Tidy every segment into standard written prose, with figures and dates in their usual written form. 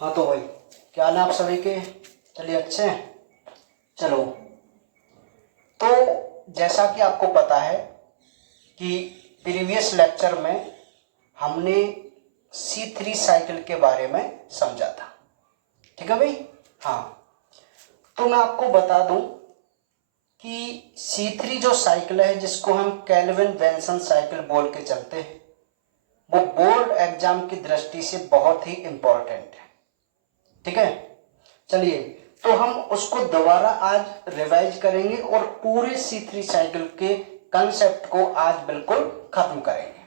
हाँ तो भाई, क्या हाल है आप सभी के? चलिए अच्छे हैं। चलो, तो जैसा कि आपको पता है कि प्रीवियस लेक्चर में हमने C3 साइकिल के बारे में समझा था। ठीक है भाई? हाँ, तो मैं आपको बता दूं कि C3 जो साइकिल है, जिसको हम केल्विन बेंसन साइकिल बोल के चलते हैं, वो बोर्ड एग्जाम की दृष्टि से बहुत ही इंपॉर्टेंट है। ठीक है, चलिए, तो हम उसको दोबारा आज रिवाइज करेंगे और पूरे C3 साइकिल के कंसेप्ट को आज बिल्कुल खत्म करेंगे।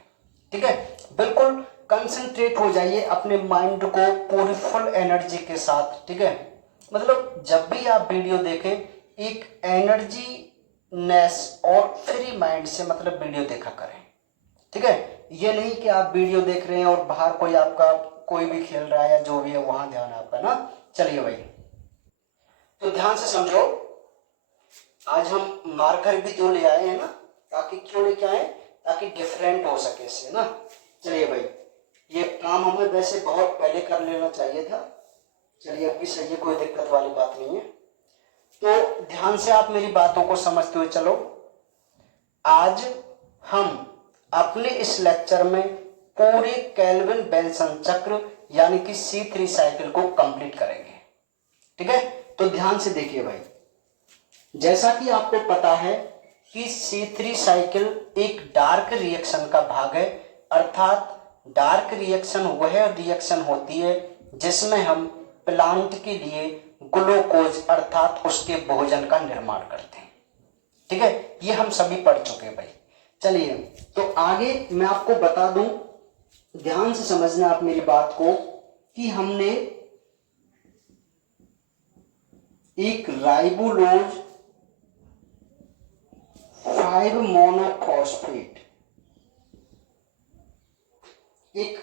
ठीक है, बिल्कुल कंसंट्रेट हो जाइए अपने माइंड को पूरी फुल एनर्जी के साथ। ठीक है, मतलब जब भी आप वीडियो देखें एक एनर्जी नेस और फ्री माइंड से मतलब वीडियो देखा करें। ठीक है, ये नहीं कि आप वीडियो देख रहे हैं और बाहर कोई आपका कोई भी खेल रहा है या जो भी है वहां ध्यान है आपका ना। चलिए भाई, तो ध्यान से समझो। आज हम मार्कर भी जो ले आए हैं ना, ताकि क्यों लेके आए, ताकि डिफरेंट हो सके इससे ना। चलिए भाई, ये काम हमें वैसे बहुत पहले कर लेना चाहिए था। चलिए, अब भी सही है, कोई दिक्कत वाली बात नहीं है। तो ध्यान से आप मेरी बातों को समझते हुए चलो। आज हम अपने इस लेक्चर में पूरे केल्विन बेंसन चक्र यानी कि C3 साइकिल को कंप्लीट करेंगे। ठीक है, तो ध्यान से देखिए भाई, जैसा कि आपको पता है कि C3 साइकिल एक डार्क रिएक्शन का भाग है, अर्थात डार्क रिएक्शन वह रिएक्शन होती है जिसमें हम प्लांट के लिए ग्लूकोज अर्थात उसके भोजन का निर्माण करते हैं। ठीक है, ये हम सभी पढ़ चुके हैं भाई। चलिए, तो आगे मैं आपको बता दूं, ध्यान से समझना आप मेरी बात को, कि हमने एक राइबोलोज 5 मोनोफॉस्फेट एक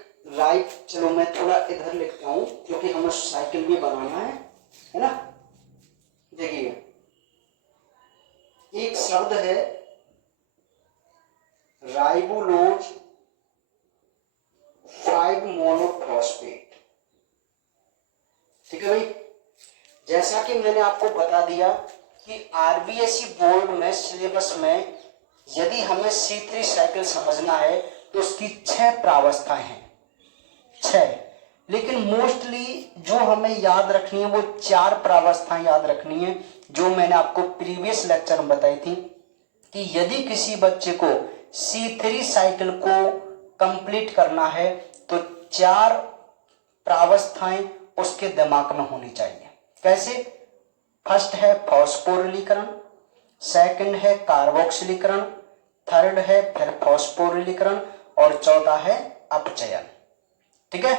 चलो मैं थोड़ा इधर लिखता हूं क्योंकि हमें साइकिल भी बनाना है ना। देखिए, एक शब्द है राइबोलोज 5 मोनोफॉस्फेट। ठीक है भाई, जैसा कि मैंने आपको बता दिया कि आरबीएसई बोर्ड में सिलेबस में यदि हमें C3 साइकिल समझना है तो उसकी 6 प्रावस्थाएं हैं, 6। लेकिन मोस्टली जो हमें याद रखनी है वो 4 प्रावस्थाएं याद रखनी है, जो मैंने आपको प्रीवियस लेक्चर में बताई थी कि यदि किसी बच्चे को C3 साइकिल को कंप्लीट करना है तो 4 प्रावस्थाएं उसके दिमाग में होनी चाहिए। कैसे? फर्स्ट है फॉस्फोरिलीकरण, सेकंड है कार्बोक्सिलीकरण, थर्ड है फिर फॉस्फोरिलीकरण और चौथा है अपचयन। ठीक है,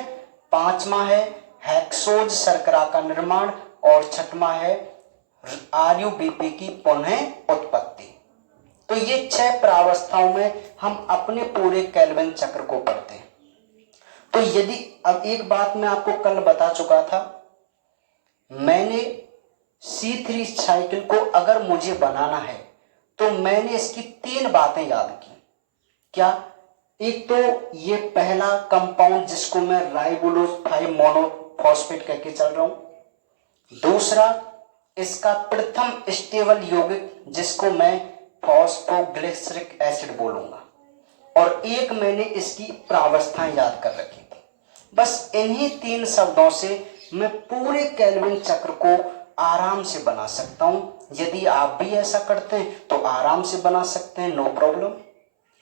पांचवा है हेक्सोज शर्करा का निर्माण और छठवां है आरयूबीपी की पुनः उत्पत्ति। तो ये 6 प्रावस्थाओं में हम अपने पूरे केल्विन चक्र को पढ़ते हैं। तो यदि अब एक बात मैं आपको कल बता चुका था, मैंने C3 साइकिल को अगर मुझे बनाना है तो मैंने इसकी 3 बातें याद की। क्या? एक तो ये पहला कंपाउंड जिसको मैं राइबोलोज 5 मोनोफॉस्फेट कहके चल रहा हूं। दूसरा, इसका प्रथम स्टेबल यौगिक जिसको मैं फॉस्फोग्लिसरिक एसिड बोलूंगा। और एक मैंने इसकी प्रावस्थाएं याद कर रखी थी। बस इन्हीं 3 शब्दों से मैं पूरे केल्विन चक्र को आराम से बना सकता हूं। यदि आप भी ऐसा करते हैं तो आराम से बना सकते हैं, नो प्रॉब्लम।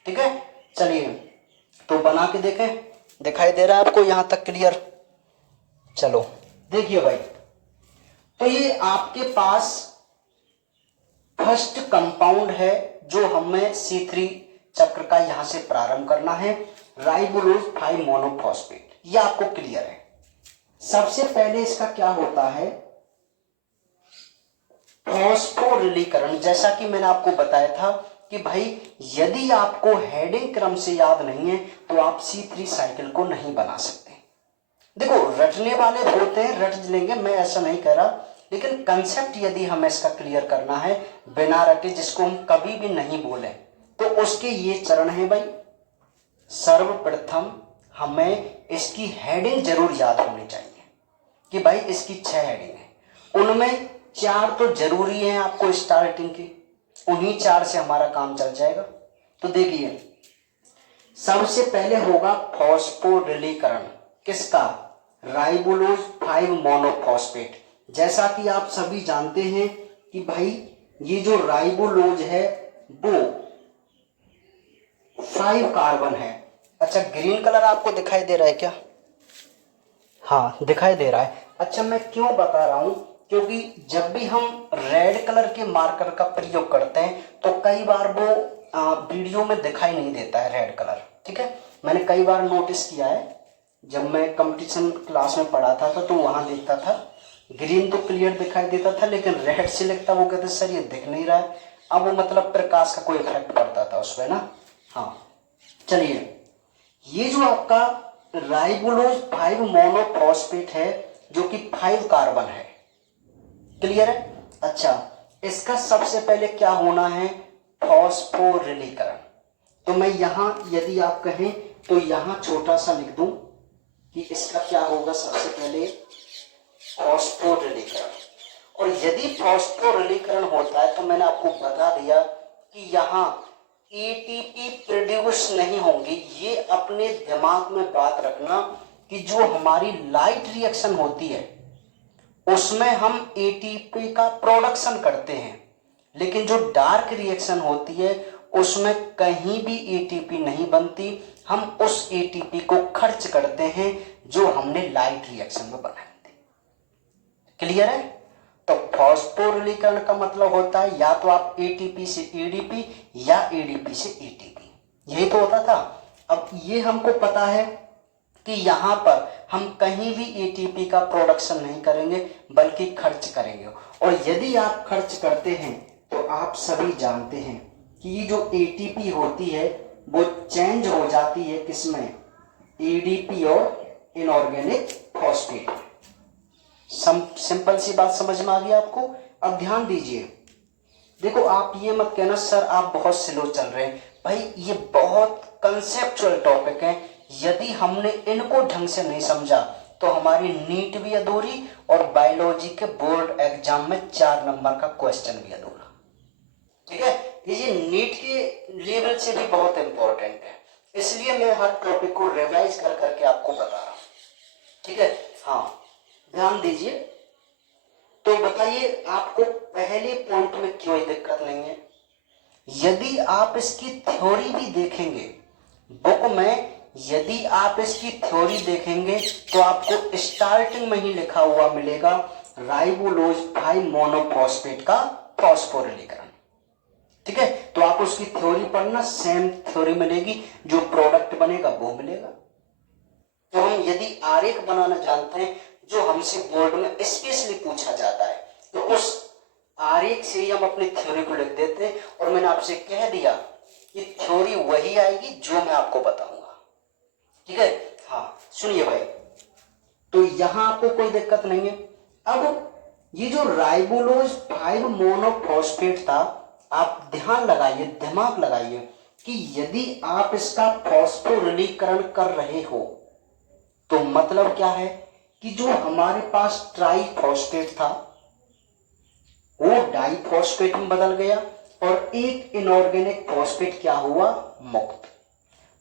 ठीक है, चलिए तो बना के देखें। दिखाई दे रहा है आपको यहां तक क्लियर? चलो देखिए भाई, तो ये आपके पास फर्स्ट कंपाउंड है जो हमें C3 चक्र का यहां से प्रारंभ करना है, राइबोलोज 5 मोनोफॉस्फेट। ये आपको क्लियर है। सबसे पहले इसका क्या होता है, फॉस्फोरिलीकरण। जैसा कि मैंने आपको बताया था कि भाई यदि आपको हेडिंग क्रम से याद नहीं है तो आप C3 साइकिल को नहीं बना सकते। देखो, रटने वाले होते हैं, रट लेंगे, मैं ऐसा नहीं कह रहा, लेकिन कंसेप्ट यदि हमें इसका क्लियर करना है बिना रटे, जिसको हम कभी भी नहीं बोले, तो उसके ये चरण है भाई। सर्वप्रथम हमें इसकी हेडिंग जरूर याद होनी चाहिए। कि भाई इसकी 6 हेडिंग है, उनमें 4 तो जरूरी है आपको स्टार्टिंग की, उन्हीं 4 से हमारा काम चल जाएगा। तो देखिए सबसे पहले होगा फॉस्फोरिलीकरण, किसका? राइबोलोज 5 मोनोफॉस्फेट। जैसा कि आप सभी जानते हैं कि भाई ये जो राइबोलोज है वो 5 कार्बन है। अच्छा ग्रीन कलर आपको दिखाई दे रहा है क्या? हाँ दिखाई दे रहा है। अच्छा मैं क्यों बता रहा हूं, क्योंकि जब भी हम रेड कलर के मार्कर का प्रयोग करते हैं तो कई बार वो वीडियो में दिखाई नहीं देता है रेड कलर। ठीक है, मैंने कई बार नोटिस किया है, जब मैं कंपटीशन क्लास में पढ़ाता था तो वहां देखता था ग्रीन तो क्लियर दिखाई देता था, लेकिन रेड से लिखता वो कहते सर ये दिख नहीं रहा है। अब वो मतलब प्रकाश का कोई इफेक्ट पड़ता था उस पर ना। हाँ चलिए, ये जो आपका राइबोलोज 5 मोनोफॉस्फेट है जो कि 5 कार्बन है, क्लियर है। अच्छा इसका सबसे पहले क्या होना है? फॉस्फोरिलीकरण। तो मैं यहां यदि आप कहें तो यहां छोटा सा लिख दूं कि इसका क्या होगा, सबसे पहले फॉस्फोरिलीकरण। और यदि फॉस्फोरिलीकरण होता है तो मैंने आपको बता दिया कि यहाँ एटीपी प्रोड्यूस नहीं होंगी। ये अपने दिमाग में बात रखना कि जो हमारी लाइट रिएक्शन होती है उसमें हम एटीपी का प्रोडक्शन करते हैं, लेकिन जो डार्क रिएक्शन होती है उसमें कहीं भी एटीपी नहीं बनती। हम उस एटीपी को खर्च करते हैं जो हमने लाइट रिएक्शन में बनाई थी। क्लियर है? तो फॉस्फोरिलीकरण का मतलब होता है या तो आप एटीपी से एडीपी या एडीपी से एटीपी, यही तो होता था। अब ये हमको पता है कि यहाँ पर हम कहीं भी एटीपी का प्रोडक्शन नहीं करेंगे बल्कि खर्च करेंगे। और यदि आप खर्च करते हैं तो आप सभी जानते हैं कि ये जो एटीपी होती है वो चेंज हो जाती है किसमें? एडीपी और इनऑर्गेनिक फॉस्फेट। सिंपल सी बात समझ में आ गई आपको? अब ध्यान दीजिए, देखो आप ये मत कहना सर आप बहुत स्लो चल रहे हैं। भाई ये बहुत कंसेप्चुअल टॉपिक है, यदि हमने इनको ढंग से नहीं समझा तो हमारी नीट भी अधूरी और बायोलॉजी के बोर्ड एग्जाम में 4 नंबर का क्वेश्चन भी अधूरा। ठीक है, ये नीट के लेवल से भी बहुत इंपॉर्टेंट है, इसलिए मैं हर टॉपिक को रिवाइज कर करके आपको बता रहा हूं। ठीक है, हाँ ध्यान दीजिए। तो बताइए आपको पहले पॉइंट में क्यों दिक्कत नहीं है? यदि आप इसकी थ्योरी भी देखेंगे बुक में, यदि आप इसकी थ्योरी देखेंगे तो आपको स्टार्टिंग में ही लिखा हुआ मिलेगा राइबोलोज 5 मोनोफॉस्फेट का फॉस्फोरिलीकरण। ठीक है, तो आप उसकी थ्योरी पढ़ना, सेम थ्योरी मिलेगी, जो प्रोडक्ट बनेगा वो मिलेगा। तो हम यदि आरेख बनाना जानते हैं जो हमसे बोर्ड में स्पेशली पूछा जाता है तो उस आरेख से ही हम अपनी थ्योरी को लिख देते हैं। और मैंने आपसे कह दिया कि थ्योरी वही आएगी जो मैं आपको बताऊंगा। ठीक है, हाँ सुनिए भाई, तो यहां आपको कोई दिक्कत नहीं है। अब ये जो राइबोलोज 5 मोनोफॉस्फेट था, आप ध्यान लगाइए, दिमाग लगाइए कि यदि आप इसका फॉस्फोरिलीकरण कर रहे हो तो मतलब क्या है कि जो हमारे पास ट्राइफॉस्फेट था वो डाइफॉस्फेट में बदल गया और एक इनऑर्गेनिक फॉस्फेट क्या हुआ? मुक्त।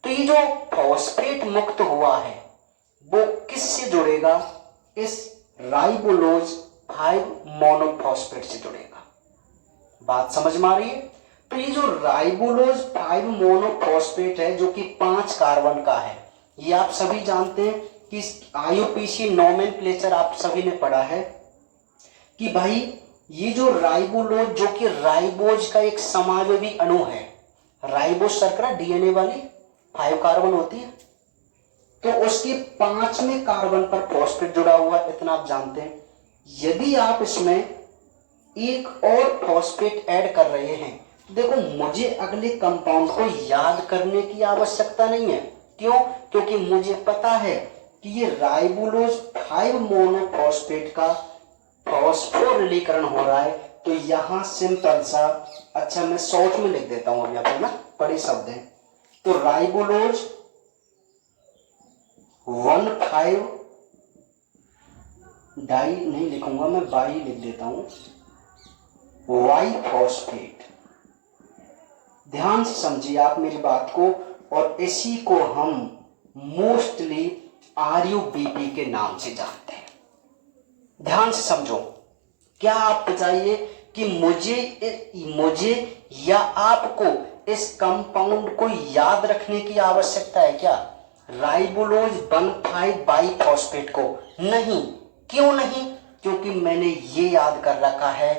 तो ये जो फॉस्फेट मुक्त हुआ है वो किससे जुड़ेगा? इस राइबोलोज 5 मोनोफॉस्फेट से जुड़ेगा। बात समझ में आ रही है? तो ये जो राइबोलोज 5 मोनोफॉस्फेट है जो कि 5 कार्बन का है, ये आप सभी जानते हैं कि आईयूपीएसी नोमेनक्लेचर आप सभी ने पढ़ा है कि भाई ये जो राइबोलोज जो कि राइबोज का एक समायोगी अणु है, राइबोज शर्करा डीएनए वाली 5 कार्बन होती है, तो उसके 5वें कार्बन पर फॉस्फेट जुड़ा हुआ है, इतना आप जानते हैं। यदि आप इसमें एक और फॉस्फेट ऐड कर रहे हैं, देखो मुझे अगले कंपाउंड को याद करने की आवश्यकता नहीं है। क्यों? क्योंकि मुझे पता है कि ये राइबोलोज 5 मोनोफॉस्फेट का फॉस्फोरिलीकरण हो रहा है। तो यहां सिंपल सा, अच्छा मैं शॉर्ट में लिख देता हूं, अभी आपको ना बड़े शब्द हैं। तो राइबोलोज 1,5 डाई नहीं लिखूंगा मैं, बाई लिख देता हूं, वाई फॉस्फेट। ध्यान से समझिए आप मेरी बात को, और इसी को हम मोस्टली RUBP के नाम से जानते हैं। ध्यान से समझो। क्या आप बताइए कि मुझे या आपको इस कंपाउंड को याद रखने की आवश्यकता है क्या, राइबोलोज 1,5 बाइफॉस्फेट को? नहीं। क्यों नहीं? क्योंकि मैंने ये याद कर रखा है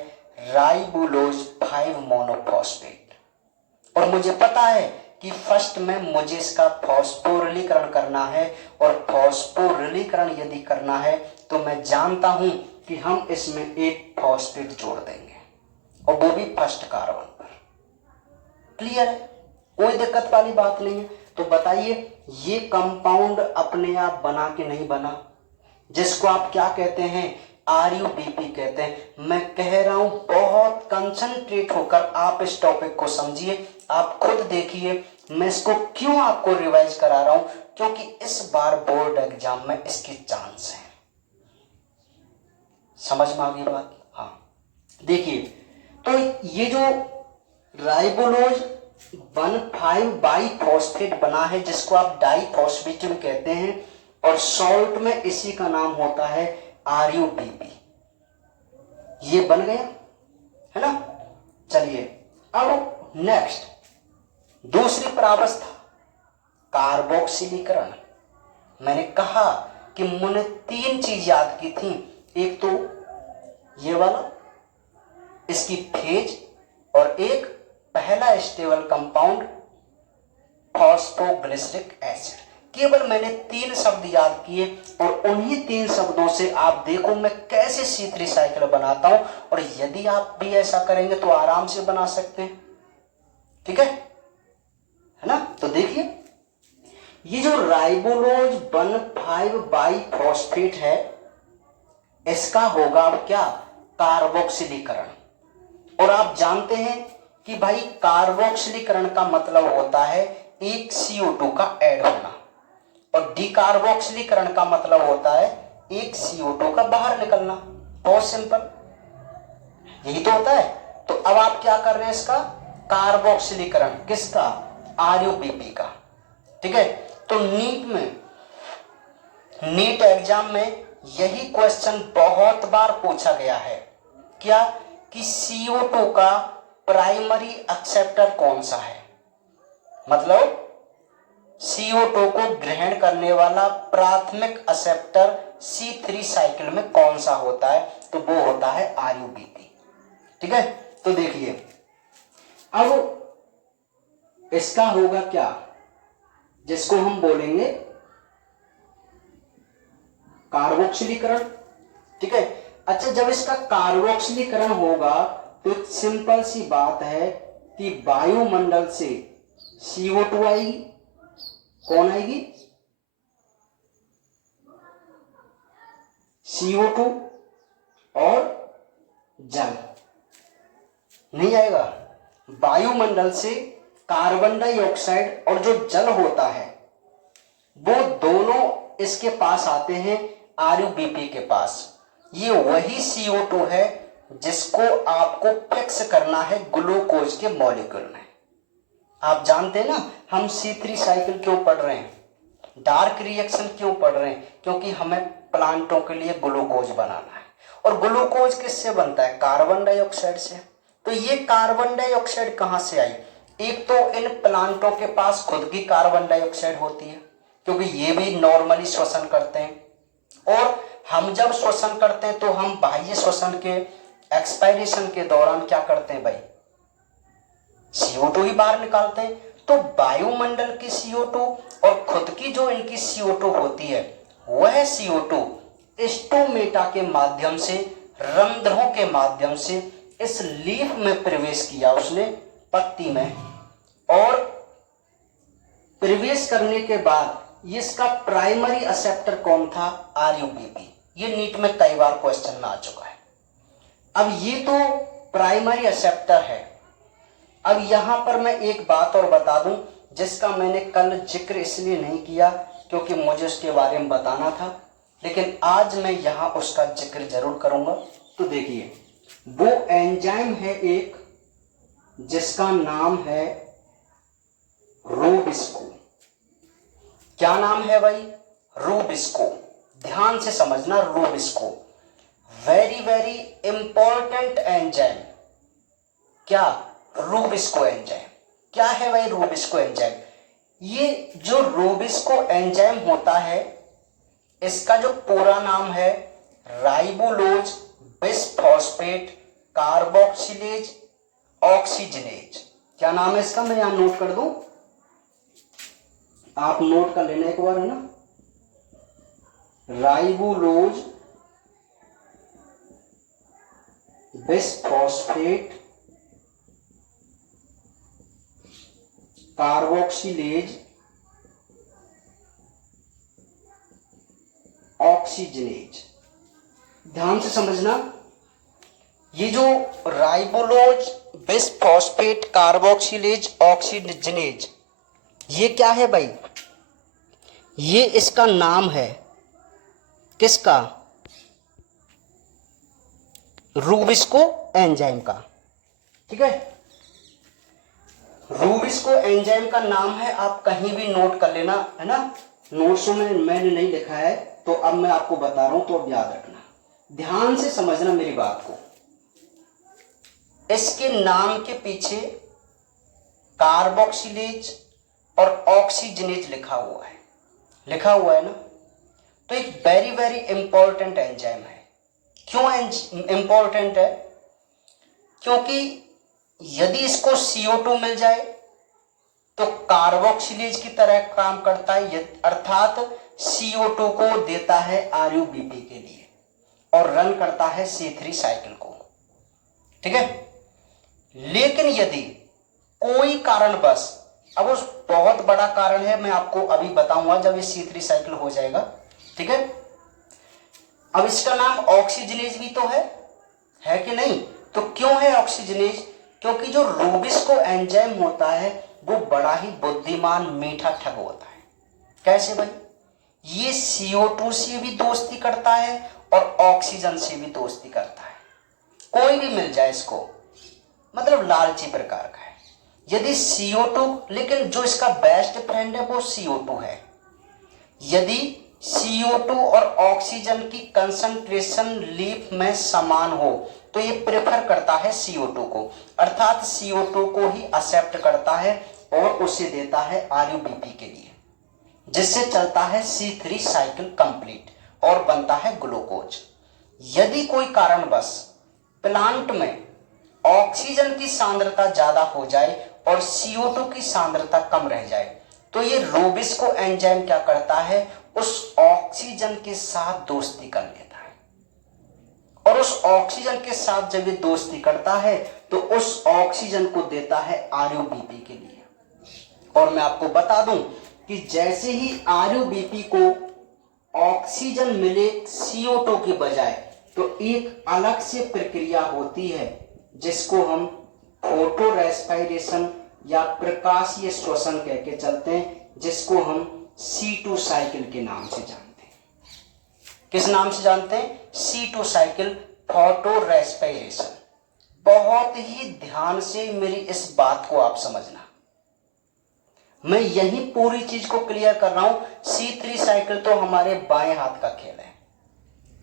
राइबोलोज 5 मोनोफॉस्फेट, और मुझे पता है कि फर्स्ट में मुझे इसका फॉस्फोरिलीकरण करना है, और फॉस्फोरिलीकरण यदि करना है तो मैं जानता हूं कि हम इसमें एक फॉस्फेट जोड़ देंगे, और वो भी फर्स्ट कार्बन पर। क्लियर है? कोई दिक्कत वाली बात नहीं है। तो बताइए, ये कंपाउंड अपने आप बना के नहीं बना, जिसको आप क्या कहते हैं, RUBP कहते हैं। मैं कह रहा हूं बहुत कंसंट्रेट होकर आप इस टॉपिक को समझिए, आप खुद देखिए। मैं इसको क्यों आपको रिवाइज करा रहा हूं, क्योंकि इस बार बोर्ड एग्जाम में इसकी चांस है। समझ में आ गई बात? हाँ, देखिए, तो ये जो राइबोलोज 1,5 बाइफॉस्फेट बना है, जिसको आप डाइफॉस्फेट भी कहते हैं, और सॉल्ट में इसी का नाम होता है RUBP। ये बन गया है ना। चलिए अब नेक्स्ट, दूसरी प्रावस्था कार्बोक्सिलीकरण। मैंने कहा कि मैंने 3 चीज याद की थी, एक तो ये वाला, इसकी फेज, और एक पहला स्टेबल कंपाउंड फॉस्फोग्लिसरिक एसिड। केवल मैंने 3 शब्द याद किए, और उन्हीं 3 शब्दों से आप देखो मैं कैसे C3 साइकिल बनाता हूं, और यदि आप भी ऐसा करेंगे तो आराम से बना सकते हैं। ठीक है ना? तो देखिए, ये जो राइबोलोज 1,5 बाइफॉस्फेट है, इसका होगा अब क्या, कार्बोक्सिलीकरण। और आप जानते हैं कि भाई कार्बोक्सिलीकरण का मतलब होता है एक CO2 का ऐड होना, और डीकार्बोक्सिलीकरण का मतलब होता है एक CO2 का बाहर निकलना। बहुत सिंपल, यही तो होता है। तो अब आप क्या कर रहे हैं, इसका कार्बोक्सिलीकरण, किसका, RUBP का। ठीक है। तो नीट एग्जाम में यही क्वेश्चन बहुत बार पूछा गया है, क्या, कि CO2 का प्राइमरी एक्सेप्टर कौन सा है, मतलब CO2 को ग्रहण करने वाला प्राथमिक एक्सेप्टर C3 साइकिल में कौन सा होता है, तो वो होता है RUBP। ठीक है। तो देखिए, अब इसका होगा क्या, जिसको हम बोलेंगे कार्बोक्सिलीकरण। ठीक है। अच्छा, जब इसका कार्बोक्सिलीकरण होगा तो सिंपल सी बात है कि वायुमंडल से CO2 आएगी। कौन आएगी, CO2, और जल नहीं आएगा। वायुमंडल से कार्बन डाइऑक्साइड और जो जल होता है, वो दोनों इसके पास आते हैं RUBP के पास। ये वही CO2 है जिसको आपको फिक्स करना है ग्लूकोज के मॉलिक्यूल में। आप जानते हैं ना, हम C3 साइकिल क्यों पढ़ रहे हैं, डार्क रिएक्शन क्यों पढ़ रहे हैं, क्योंकि हमें प्लांटों के लिए ग्लूकोज बनाना है। और ग्लूकोज किससे बनता है, कार्बन डाइऑक्साइड से। तो ये कार्बन डाइऑक्साइड कहां से आई, एक तो इन प्लांटों के पास खुद की कार्बन डाइऑक्साइड होती है, क्योंकि ये भी नॉर्मली श्वसन करते हैं, और हम जब श्वसन करते हैं तो हम बाह्य श्वसन के एक्सपायरेशन के दौरान क्या करते हैं भाई, CO2 ही बाहर निकालते हैं। तो वायुमंडल की CO2 और खुद की जो इनकी CO2 होती है, वह CO2 स्टोमेटा के माध्यम से, रंध्रों के माध्यम से इस लीफ में प्रवेश किया उसने, पत्ती में, और प्रवेश करने के बाद इसका प्राइमरी एक्सेप्टर कौन था, RUBP। ये नीट में कई बार क्वेश्चन में आ चुका है। अब ये तो प्राइमरी एक्सेप्टर है। अब यहां पर मैं एक बात और बता दूं, जिसका मैंने कल जिक्र इसलिए नहीं किया क्योंकि मुझे उसके बारे में बताना था, लेकिन आज मैं यहाँ उसका जिक्र जरूर करूंगा। तो देखिए, वो एंजाइम है एक जिसका नाम है रूबिस्को। क्या नाम है भाई? रूबिस्को। ध्यान से समझना, rubisco very very important enzyme. क्या? Rubisco enzyme. क्या है भाई रूबिस्को एंजाइम? ये जो रूबिस्को एंजाइम होता है, इसका जो पूरा नाम है राइबोलोज बिसफॉस्फेट कार्बोक्सिलेज ऑक्सीजनेज। क्या नाम है इसका? मैं यहां नोट कर दूं, आप नोट कर लेना एक बार, है ना। राइबोलोज बिसफॉस्फेट कार्बोक्सिलेज ऑक्सीजनेज। ध्यान से समझना, ये जो राइबोलोज बिसफॉस्फेट कार्बोक्सिलेज ऑक्सीजनेज, ये क्या है भाई? ये इसका नाम है किसका? रूबिस्को एंजाइम का। ठीक है, रूबिस्को एंजाइम का नाम है, आप कहीं भी नोट कर लेना, है ना। नोट्स में मैंने नहीं लिखा है, तो अब मैं आपको बता रहा हूं, तो अब याद रखना, ध्यान से समझना मेरी बात को। इसके नाम के पीछे कार्बोक्सिलेज और ऑक्सीजनेज लिखा हुआ है, लिखा हुआ है ना। तो एक वेरी वेरी इंपॉर्टेंट एंजाइम है। क्यों इंपॉर्टेंट है? क्योंकि यदि इसको CO2 मिल जाए तो कार्बोक्सिलेज की तरह काम करता है, अर्थात CO2 को देता है RuBP के लिए और रन करता है C3 साइकिल को। ठीक है, लेकिन यदि कोई कारणवश, अब उस बहुत बड़ा कारण है, मैं आपको अभी बताऊंगा जब ये C3 साइकिल हो जाएगा। ठीक है, अब इसका नाम ऑक्सीजनेज भी तो है कि नहीं? तो क्यों है ऑक्सीजनेज? क्योंकि जो रूबिस्को एंजाइम होता है वो बड़ा ही बुद्धिमान मीठा ठग होता है। कैसे भाई? ये CO2 से भी दोस्ती करता है और ऑक्सीजन से भी दोस्ती करता है। कोई भी मिल जाए इसको, मतलब लालची प्रकार का है। यदि CO2, लेकिन जो इसका बेस्ट फ्रेंड है वो CO2 है। यदि CO2 और ऑक्सीजन की कंसंट्रेशन लीफ में समान हो तो ये प्रेफर करता है CO2 को, अर्थात CO2 को ही एक्सेप्ट करता है और उसे देता है RuBP के लिए, जिससे चलता है C3 साइकिल कंप्लीट और बनता है ग्लूकोज। यदि कोई कारणवश प्लांट में ऑक्सीजन की सांद्रता ज्यादा हो जाए और CO2 की सांद्रता कम रह जाए तो ये रूबिस्को एंजाइम क्या करता है? उस ऑक्सीजन के साथ दोस्ती कर लेता है, और उस ऑक्सीजन के साथ जब ये दोस्ती करता है तो उस ऑक्सीजन को देता है RuBP के लिए। और मैं आपको बता दूं कि जैसे ही RuBP को ऑक्सीजन मिले CO2 की बजाय, तो एक अलग से प्रक्रिया होती है जिसको हम फोटो रेस्पिरेशन या प्रकाशीय श्वसन कह के चलते हैं, जिसको हम C2 साइकिल के नाम से जानते हैं। किस नाम से जानते हैं? C2 cycle, photo respiration. बहुत ही ध्यान से मेरी इस बात को आप समझना, मैं यही पूरी चीज को क्लियर कर रहा हूं। C3 साइकिल तो हमारे बाएं हाथ का खेल है,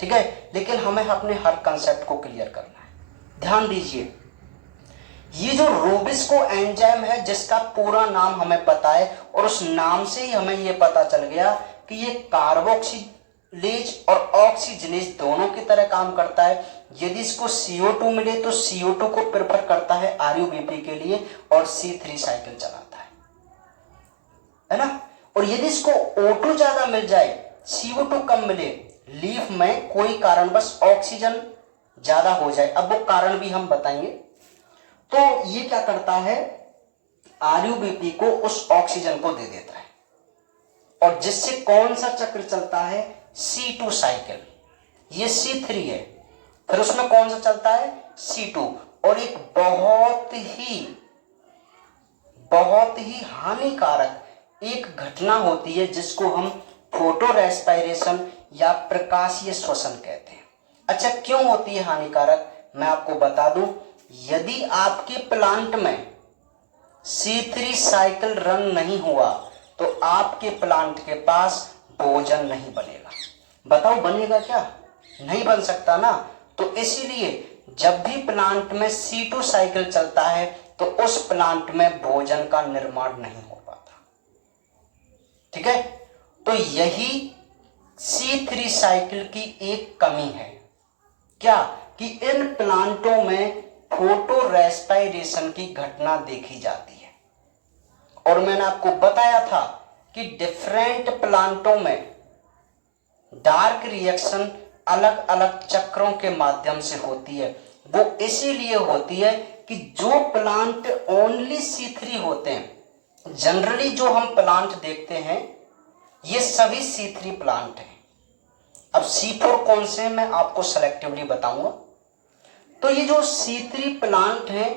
ठीक है, लेकिन हमें अपने हर कंसेप्ट को क्लियर करना है। ध्यान दीजिए, ये जो रूबिस्को एंजाइम है जिसका पूरा नाम हमें पता है, और उस नाम से ही हमें यह पता चल गया कि ये कार्बोक्सिलेज और ऑक्सीजनेज दोनों की तरह काम करता है। यदि इसको CO2 मिले तो CO2 को प्रेफर करता है RuBP के लिए और C3 साइकिल चलाता है ना। और यदि इसको O2 ज्यादा मिल जाए, CO2 कम मिले, लीफ में कोई कारणवश ऑक्सीजन ज्यादा हो जाए, अब वो कारण भी हम बताएंगे, तो ये क्या करता है? RuBP को उस ऑक्सीजन को दे देता है, और जिससे कौन सा चक्र चलता है? C2 cycle. ये C3 है, फिर उसमें कौन सा चलता है? C2। और एक बहुत ही हानिकारक एक घटना होती है जिसको हम फोटो रेस्पिरेशन या प्रकाशीय श्वसन कहते हैं। अच्छा, क्यों होती है हानिकारक, मैं आपको बता दूं। यदि आपके प्लांट में C3 साइकिल रन नहीं हुआ तो आपके प्लांट के पास भोजन नहीं बनेगा। बताओ बनेगा क्या? नहीं बन सकता ना। तो इसीलिए जब भी प्लांट में C2 साइकिल चलता है तो उस प्लांट में भोजन का निर्माण नहीं हो पाता। ठीक है, तो यही C3 साइकिल की एक कमी है। क्या कि इन प्लांटों में फोटो रेस्पिरेशन की घटना देखी जाती है। और मैंने आपको बताया था कि डिफरेंट प्लांटों में डार्क रिएक्शन अलग अलग चक्रों के माध्यम से होती है। वो इसीलिए होती है कि जो प्लांट ओनली C3 होते हैं, जनरली जो हम प्लांट देखते हैं ये सभी C3 प्लांट हैं। अब C4 कौन से मैं आपको सेलेक्टिवली बताऊंगा। तो ये जो C3 प्लांट हैं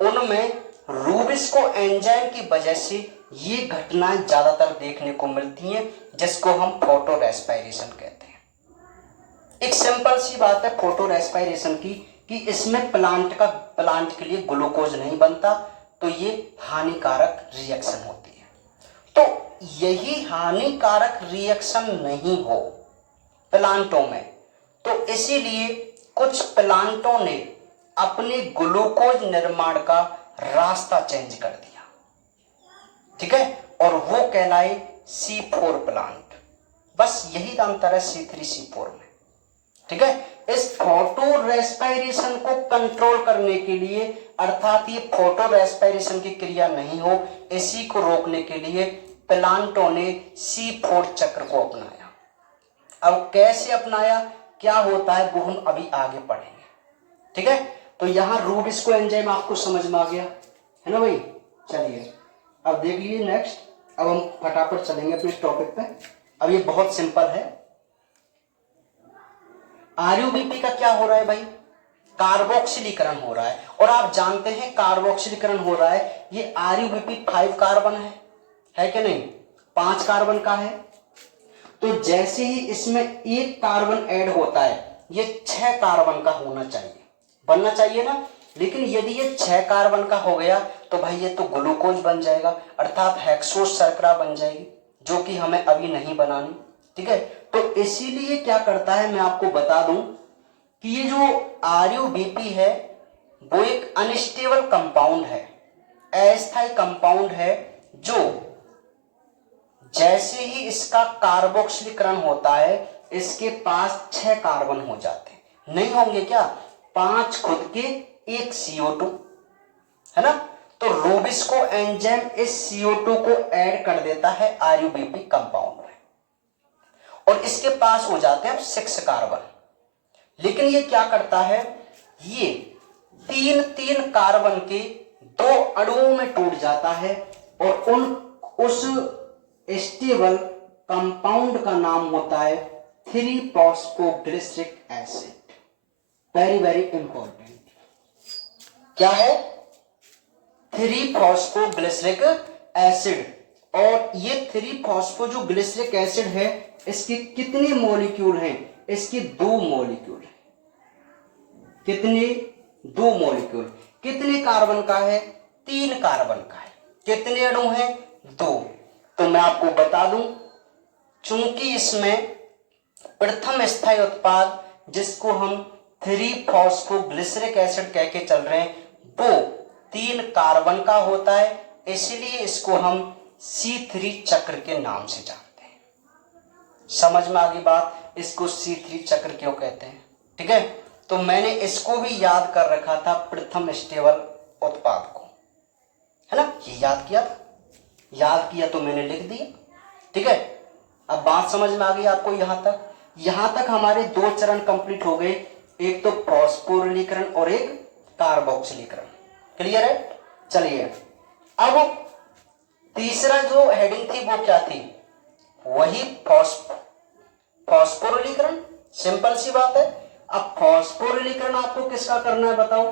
उनमें रूबिस्को एंजाइम की वजह से ये घटनाएं ज्यादातर देखने को मिलती हैं, जिसको हम फोटो रेस्पिरेशन कहते हैं। एक सिंपल सी बात है फोटो रेस्पिरेशन की कि इसमें प्लांट के लिए ग्लूकोज नहीं बनता, तो ये हानिकारक रिएक्शन होती है। तो यही हानिकारक रिएक्शन नहीं हो प्लांटों में, तो इसीलिए कुछ प्लांटों ने अपने ग्लूकोज निर्माण का रास्ता चेंज कर दिया। ठीक है, और वो कहलाए C4 प्लांट। बस यही अंतर है C3 C4 में। ठीक है, इस फोटो रेस्पिरेशन को कंट्रोल करने के लिए, अर्थात ये फोटो रेस्पिरेशन की क्रिया नहीं हो, इसी को रोकने के लिए प्लांटों ने C4 चक्र को अपनाया। अब कैसे अपनाया, क्या होता है, वो हम अभी आगे पढ़ेंगे। ठीक है, तो यहां रूबिस्को एंजाइम आपको समझ में आ गया है ना भाई। चलिए अब देख लीजिए नेक्स्ट। अब हम फटाफट चलेंगे अपने इस टॉपिक पे। अब ये बहुत सिंपल है। RUBP का क्या हो रहा है भाई, कार्बोक्सिलीकरण हो रहा है। और आप जानते हैं कार्बोक्सिलीकरण हो रहा है, ये RUBP 5 कार्बन है कि नहीं, 5 कार्बन का है। तो जैसे ही इसमें एक कार्बन ऐड होता है, ये 6 कार्बन का होना चाहिए, बनना चाहिए ना। लेकिन यदि ये 6 कार्बन का हो गया तो भाई ये तो ग्लूकोज बन जाएगा, अर्थात हेक्सोस शर्करा बन जाएगी, जो कि हमें अभी नहीं बनानी। ठीक है, तो इसीलिए क्या करता है, मैं आपको बता दूं कि ये जो RUBP है वो एक अनस्टेबल कंपाउंड है, अस्थायी कंपाउंड है, जो जैसे ही इसका कार्बोक्सिलीकरण होता है इसके पास 6 कार्बन हो जाते हैं। नहीं होंगे क्या, 5 खुद के, 1 CO2 है ना। तो रूबिस्को एंजाइम इस CO2 को ऐड कर देता है RUBP कंपाउंड में, और इसके पास हो जाते हैं 6 कार्बन। लेकिन ये क्या करता है, ये 3-3 कार्बन के 2 अणुओं में टूट जाता है, और उस स्टेबल कंपाउंड का नाम होता है 3-फॉस्फोग्लिसरिक एसिड। वेरी वेरी इंपॉर्टेंट, क्या है, 3-फॉस्फोग्लिसरिक एसिड। और ये 3-फॉस्फो जो ग्लिसरिक एसिड है, इसके कितने मॉलिक्यूल हैं, इसके 2 मॉलिक्यूल हैं। कितने, 2 मॉलिक्यूल। कितने कार्बन का है, 3 कार्बन का है। कितने अणु हैं, 2। तो मैं आपको बता दूं, चूंकि इसमें प्रथम स्थायी उत्पाद जिसको हम 3-फॉस्फोग्लिसरिक एसिड कह के चल रहे हैं, वो 3 कार्बन का होता है, इसलिए इसको हम C3 चक्र के नाम से जानते हैं। समझ में आ गई बात, इसको C3 चक्र क्यों कहते हैं। ठीक है, तो मैंने इसको भी याद कर रखा था, प्रथम स्टेबल उत्पाद को, है ना, ये याद किया था, याद किया तो मैंने लिख दिया। ठीक है, अब बात समझ में आ गई आपको। यहां तक हमारे 2 चरण कंप्लीट हो गए, एक तो फॉस्फोरिलीकरण और एक कार्बोक्सिलीकरण। क्लियर है। चलिए अब तीसरा जो हेडिंग थी वो क्या थी, वही फॉस्फोरिलीकरण। सिंपल सी बात है। अब फॉस्फोरिलीकरण आपको किसका करना है बताओ,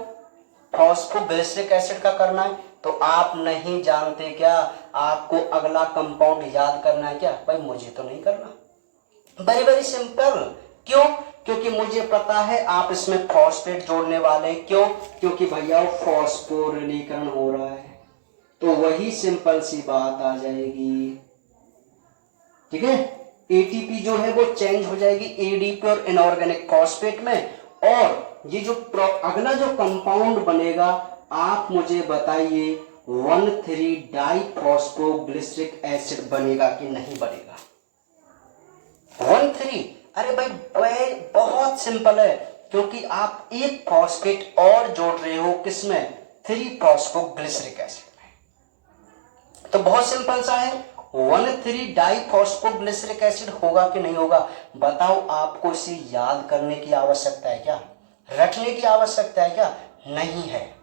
फॉस्फोग्लिसरिक एसिड का करना है। तो आप नहीं जानते क्या, आपको अगला कंपाउंड याद करना है क्या, भाई मुझे तो नहीं करना, वेरी वेरी सिंपल। क्यों? क्योंकि मुझे पता है आप इसमें फॉस्फेट जोड़ने वाले हैं। क्यों? क्योंकि भैया वो फॉस्फोरिलीकरण हो रहा है, तो वही सिंपल सी बात आ जाएगी। ठीक है, एटीपी जो है वो चेंज हो जाएगी एडीपी और इनऑर्गेनिक फॉस्फेट में, और ये जो अगला जो कंपाउंड बनेगा आप मुझे बताइए 1,3 डाइफॉस्फोग्लिसरिक एसिड बनेगा कि नहीं बनेगा? 1,3, अरे भाई बहुत सिंपल है, क्योंकि आप एक फॉस्फेट और जोड़ रहे हो किसमें? 3-फॉस्फोग्लिसरिक एसिड में। तो बहुत सिंपल सा है, 1,3 डाइफॉस्फोग्लिसरिक एसिड होगा कि नहीं होगा? बताओ, आपको इसे याद करने की आवश्यकता है क्या? रखने की आवश्यकता है क्या? नहीं है।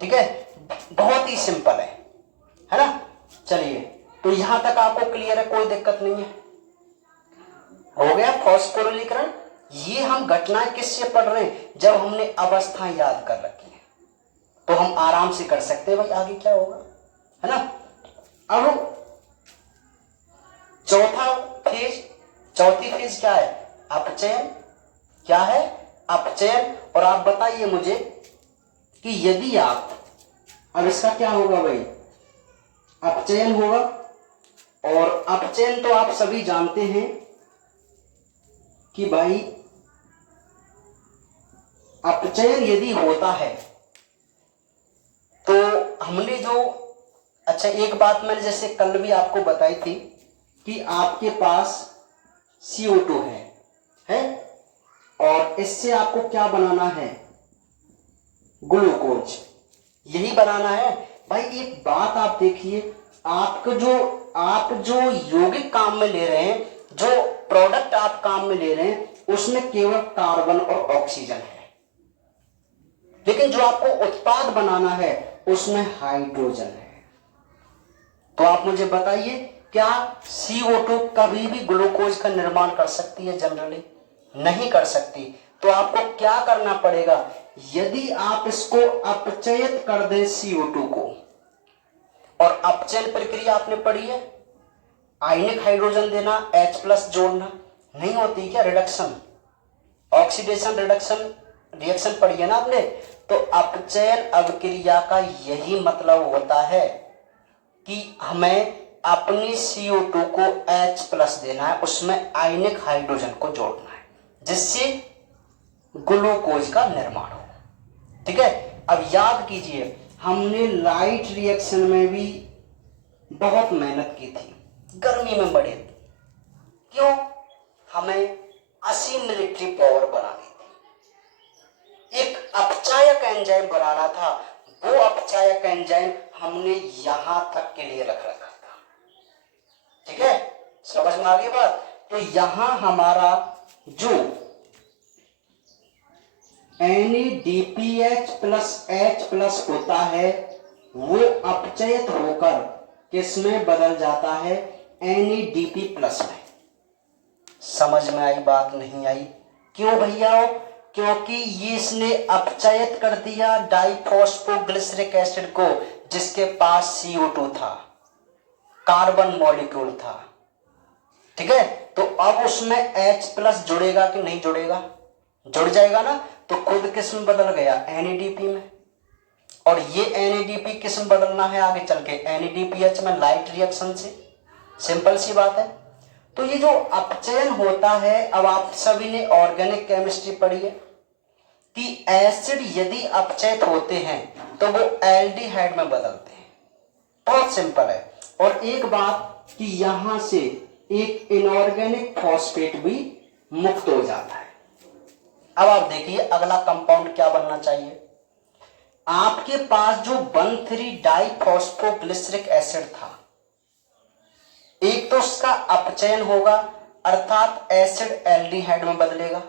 ठीक है, बहुत ही सिंपल है ना? चलिए, तो यहां तक आपको क्लियर है, कोई दिक्कत नहीं है, हो गया फॉस्फोरिलीकरण। ये हम घटनाएं किससे पढ़ रहे हैं? जब हमने अवस्थाएं याद कर रखी है तो हम आराम से कर सकते हैं भाई आगे क्या होगा, है ना? अब चौथी फेज क्या है? अपचयन। क्या है? अपचयन। और आप बताइए मुझे कि यदि आप, अब इसका क्या होगा भाई? अपचयन होगा, और अपचयन तो आप सभी जानते हैं कि भाई अपचयन यदि होता है तो हमने जो, अच्छा एक बात मैंने जैसे कल भी आपको बताई थी कि आपके पास CO2 है और इससे आपको क्या बनाना है? ग्लूकोज, यही बनाना है भाई। एक बात आप देखिए, आप जो यौगिक काम में ले रहे हैं, जो प्रोडक्ट आप काम में ले रहे हैं, उसमें केवल कार्बन और ऑक्सीजन है, लेकिन जो आपको उत्पाद बनाना है उसमें हाइड्रोजन है। तो आप मुझे बताइए, क्या CO2 कभी भी ग्लूकोज का निर्माण कर सकती है? जनरली नहीं कर सकती। तो आपको क्या करना पड़ेगा? यदि आप इसको अपचयित कर दें CO2 को, और अपचयन प्रक्रिया आपने पढ़ी है, आयनिक हाइड्रोजन देना, H+ जोड़ना, नहीं होती क्या रिडक्शन, ऑक्सीडेशन रिडक्शन रिएक्शन पढ़ी है ना आपने? तो अपचयन अभिक्रिया का यही मतलब होता है कि हमें अपनी CO2 को H+ देना है, उसमें आयनिक हाइड्रोजन को जोड़ना है, जिससे ग्लूकोज का निर्माण हो। ठीक है, अब याद कीजिए, हमने लाइट रिएक्शन में भी बहुत मेहनत की थी, गर्मी में बड़े। क्यों? हमें 80 मिलिट्री पावर बनानी थी, एक अपचायक एंजाइम बनाना था। वो अपचायक एंजाइम हमने यहां तक के लिए रख रखा था। ठीक है, समझ में आ गई बात? तो यहां हमारा जो NADPH+H+ होता है वो अपचयित होकर किसमें बदल जाता है? NADP+ में। समझ में आई बात? नहीं आई? क्यों भैया? क्योंकि ये इसने अपचयित कर दिया डाइफॉस्फोग्लिसरिक एसिड को, जिसके पास CO2 था, कार्बन मॉलिक्यूल था। ठीक है, तो अब उसमें H+ जुड़ेगा कि नहीं जुड़ेगा? जुड़ जाएगा ना। तो खुद किस्म बदल गया NADP में, और ये NADP किस्म बदलना है आगे चल के NADPH में लाइट रिएक्शन से। सिंपल सी बात है। तो ये जो अपचयन होता है, अब आप सभी ने ऑर्गेनिक केमिस्ट्री पढ़ी है कि एसिड यदि अपचयित होते हैं तो वो एल्डिहाइड में बदलते हैं। बहुत सिंपल है। और एक बात कि यहां से एक इनऑर्गेनिक फॉस्फेट भी मुक्त हो जाता है। अब आप देखिए अगला कंपाउंड क्या बनना चाहिए। आपके पास जो 1,3 डाइफॉस्फोग्लिसरिक एसिड था, एक तो उसका अपचयन होगा, अर्थात एसिड एल्डिहाइड में बदलेगा,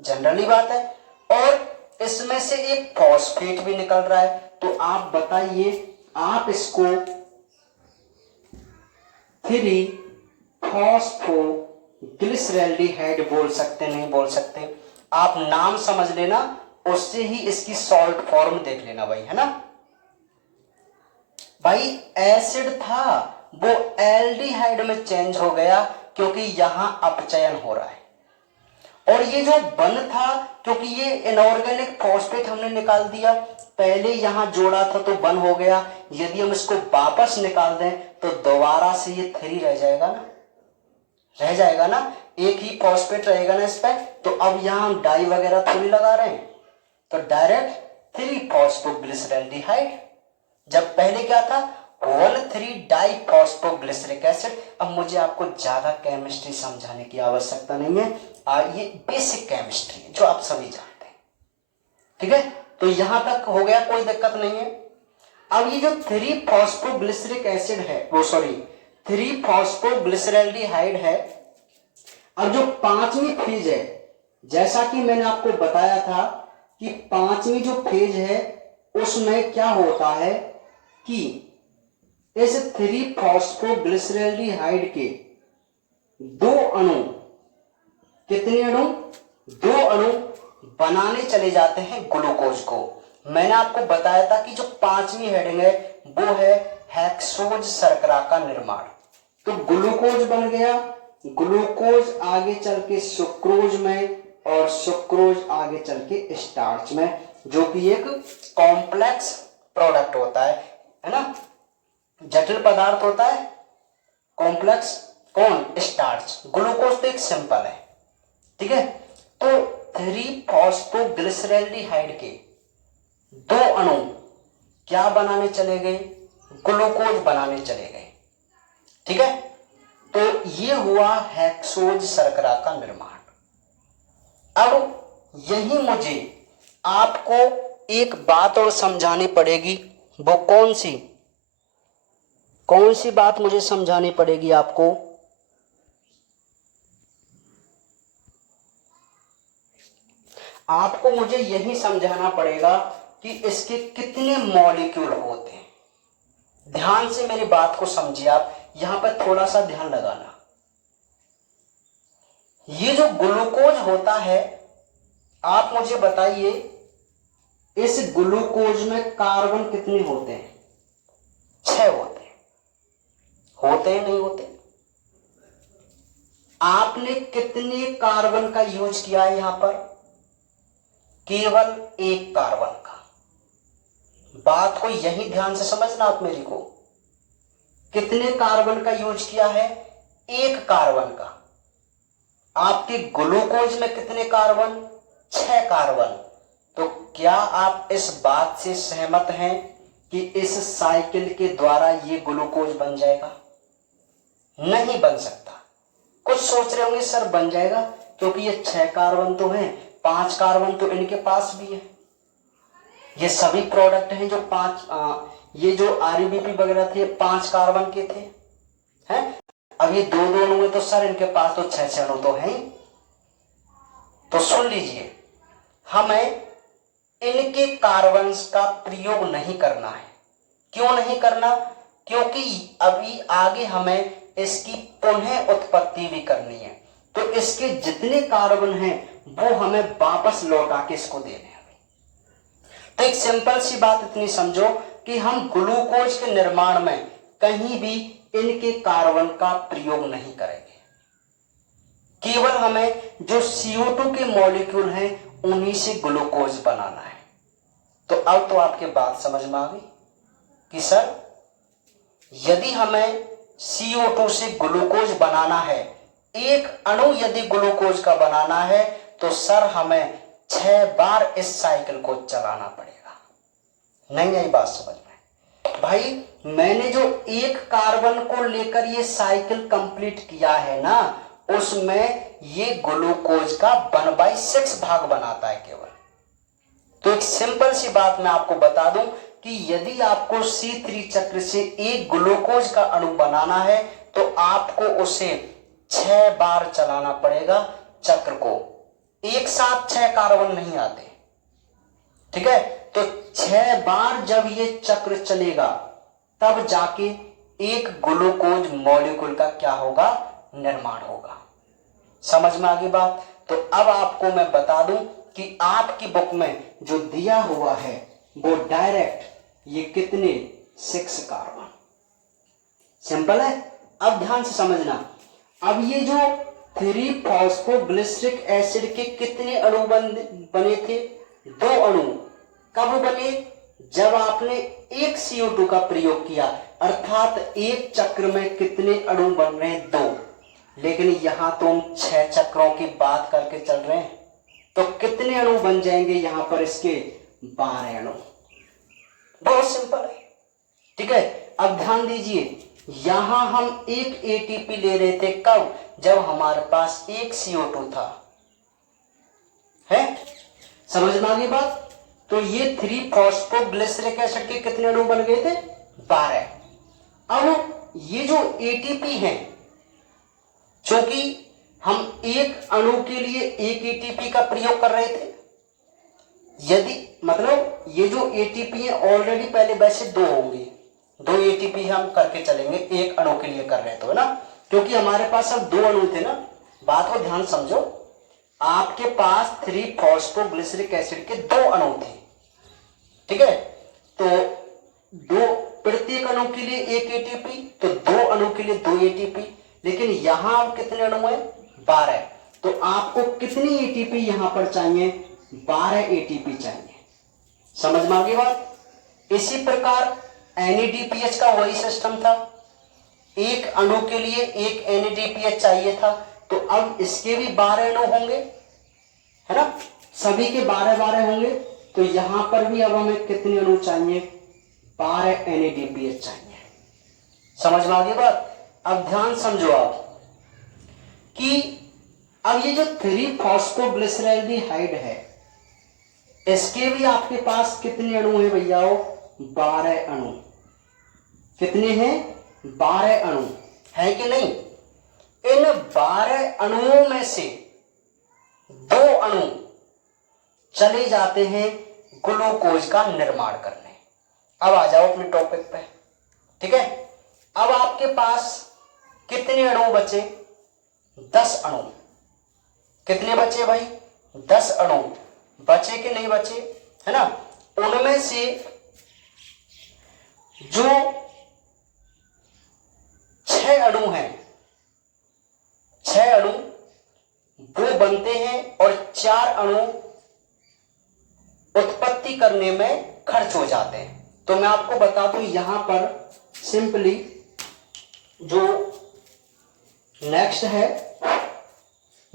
जनरली बात है, और इसमें से एक फॉस्फेट भी निकल रहा है। तो आप बताइए, आप इसको 3-फॉस्फोग्लिसरैल्डिहाइड बोल सकते नहीं बोल सकते? आप नाम समझ लेना, उससे ही इसकी सॉल्ट फॉर्म देख लेना भाई, है ना भाई? एसिड था वो एल्डिहाइड में चेंज हो गया, क्योंकि यहां अपचयन हो रहा है। और ये जो वन था, क्योंकि ये इनऑर्गेनिक फॉस्फेट हमने निकाल दिया, पहले यहां जोड़ा था तो वन हो गया, यदि हम इसको वापस निकाल दें तो दोबारा से ये 3 रह जाएगा ना, रह जाएगा ना, एक ही फॉस्फेट रहेगा ना इस पे। तो अब यहां हम डाई वगैरह थोड़ी लगा रहे हैं, तो डायरेक्ट 3 फॉस्फोग्लिसरैल्डिहाइड। जब पहले क्या था 1,3 डाइफॉस्फोग्लिसरिक एसिड। अब मुझे आपको ज्यादा केमिस्ट्री समझाने की आवश्यकता नहीं है, ये बेसिक केमिस्ट्री है जो आप सभी जानते हैं, ठीक है। तो यहां तक हो गया, कोई दिक्कत नहीं है। अब ये जो 3 फॉस्फोग्लिसरिक एसिड है, वो सॉरी 3 फॉस्फोग्लिसरैल्डिहाइड है, अब जो 5वीं फेज है, जैसा कि मैंने आपको बताया था कि 5वीं जो फेज है उसमें क्या होता है कि इस 3 फॉस्फोग्लिसरैल्डिहाइड के 2 अणु, कितने अणु, 2 अणु बनाने चले जाते हैं ग्लूकोज को। मैंने आपको बताया था कि जो 5वीं हेडिंग है वो है हेक्सोज शर्करा का निर्माण। तो ग्लूकोज बन गया, ग्लूकोज आगे चल के सुक्रोज में, और सुक्रोज आगे चल के स्टार्च में, जो कि एक कॉम्प्लेक्स प्रोडक्ट होता है ना, जटिल पदार्थ होता है, कॉम्प्लेक्स कौन, स्टार्च। ग्लूकोज तो एक सिंपल है, ठीक है। तो 3 फॉस्फोग्लिसरैल्डिहाइड के 2 अणु क्या बनाने चले गए, ग्लूकोज बनाने चले गए, ठीक है। तो ये हुआ हेक्सोज शर्करा का निर्माण। अब यही मुझे आपको एक बात और समझानी पड़ेगी, वो कौन सी बात मुझे समझानी पड़ेगी आपको, आपको मुझे यही समझाना पड़ेगा कि इसके कितने मॉलिक्यूल होते हैं। ध्यान से मेरी बात को समझिए आप, यहां पर थोड़ा सा ध्यान लगाना। ये जो ग्लूकोज होता है, आप मुझे बताइए इस ग्लूकोज में कार्बन कितने होते हैं, 6 होते हैं, होते हैं नहीं होते। आपने कितने कार्बन का यूज किया है यहां पर, केवल 1 कार्बन का। बात को यही ध्यान से समझना आप मेरी को, कितने कार्बन का यूज किया है, 1 कार्बन का। आपके ग्लूकोज में कितने कार्बन, 6 कार्बन। तो क्या आप इस बात से सहमत हैं कि इस साइकिल के द्वारा ये ग्लूकोज बन जाएगा, नहीं बन सकता। कुछ सोच रहे होंगे सर बन जाएगा, क्योंकि ये 6 कार्बन तो हैं, 5 कार्बन तो इनके पास भी है, ये सभी प्रोडक्ट हैं जो 5 ये जो आरयूबीपी वगैरह थे 5 कार्बन के थे, हैं। अब ये 2 अणु है तो सर इनके पास तो 6 अणु तो हैं। तो सुन लीजिए, हमें इनके कार्बन्स का प्रयोग नहीं करना है। क्यों नहीं करना, क्योंकि अभी आगे हमें इसकी पुनः उत्पत्ति भी करनी है। तो इसके जितने कार्बन हैं वो हमें वापस लौटा के इसको देने हैं। तो एक सिंपल सी बात इतनी समझो कि हम ग्लूकोज के निर्माण में कहीं भी इनके कार्बन का प्रयोग नहीं करेंगे, केवल हमें जो CO2 के मॉलिक्यूल हैं उन्हीं से ग्लूकोज बनाना है। तो अब तो आपके बात समझ में आ गई कि सर यदि हमें CO2 से ग्लूकोज बनाना है, एक अणु यदि ग्लूकोज का बनाना है, तो सर हमें 6 बार इस साइकिल को चलाना पड़ेगा। नहीं आई बात समझ में भाई, मैंने जो 1 कार्बन को लेकर ये साइकिल कंप्लीट किया है ना, उसमें ये ग्लूकोज का 1/6 भाग बनाता है केवल। तो एक सिंपल सी बात मैं आपको बता दूं कि यदि आपको C3 चक्र से एक ग्लूकोज का अणु बनाना है तो आपको उसे 6 बार चलाना पड़ेगा चक्र को। एक साथ 6 कार्बन नहीं आते, ठीक है। तो 6 बार जब ये चक्र चलेगा तब जाके एक ग्लूकोज मॉलिक्यूल का क्या होगा, निर्माण होगा। समझ में आ गई बात। तो अब आपको मैं बता दूं कि आपकी बुक में जो दिया हुआ है वो डायरेक्ट ये कितने 6 कार्बन, सिंपल है। अब ध्यान से समझना, अब ये जो 3-फॉस्फोग्लिसरिक एसिड के कितने अणु बने थे? 2 अणु। कब बने? जब आपने एक CO2 का प्रयोग किया, अर्थात एक चक्र में कितने अणु बन रहे हैं? 2। लेकिन यहां तो हम 6 चक्रों की बात करके चल रहे हैं, तो कितने अणु बन जाएंगे यहां पर इसके? 12 अणु। बहुत सिंपल है, ठीक है। अब ध्यान दीजिए, यहां हम एक ATP ले रहे थे, कब? जब हमारे पास एक CO2 था, है? समझ में आ गई बात? तो ये 3-फॉस्फोग्लिसरिक एसिड के कितने अणु बन गए थे? 12। अब ये जो ATP है, क्योंकि हम एक अणु के लिए एक ATP का प्रयोग कर रहे थे, यदि मतलब ये जो ATP है ऑलरेडी पहले वैसे 2 होंगे, 2 ATP हम करके चलेंगे, एक अणु के लिए कर रहे तो, है ना? क्योंकि हमारे पास अब 2 अणु थे ना। बात को ध्यान समझो, आपके पास 3-फॉस्फोग्लिसरिक एसिड के 2 अणु थे, ठीक है। तो 2 प्रत्येक अणु के लिए एक ATP, तो 2 अणु के लिए 2 ATP। लेकिन यहां अब कितने अणु है? 12। तो आपको कितनी ATP यहां पर चाहिए? 12 ATP चाहिए। समझ में आ गई बात? इसी प्रकार NADPH का वही सिस्टम था, एक अणु के लिए एक NADPH चाहिए था, तो अब इसके भी 12 अणु होंगे, है ना? सभी के 12-12 होंगे, तो यहां पर भी अब हमें कितने अणु चाहिए? 12 NADPH चाहिए। समझ में आ गई बात? अब ध्यान समझो आप कि अब ये जो 3-फॉस्फोग्लिसरैल्डिहाइड है, इसके भी आपके पास कितने अणु है भैया? 12 अणु। कितने हैं? 12 अणु है कि नहीं? इन 12 अणुओं में से 2 अणु चले जाते हैं ग्लूकोज का निर्माण करने। अब आ जाओ अपने टॉपिक पे, ठीक है। अब आपके पास कितने अणु बचे? 10 अणु। कितने बचे भाई? 10 अणु बचे कि नहीं बचे, है ना? उनमें से जो 6 अणु हैं, 6 अणु वो बनते हैं और 4 अणु उत्पत्ति करने में खर्च हो जाते हैं। तो मैं आपको बता दूं, यहां पर सिंपली जो नेक्स्ट है,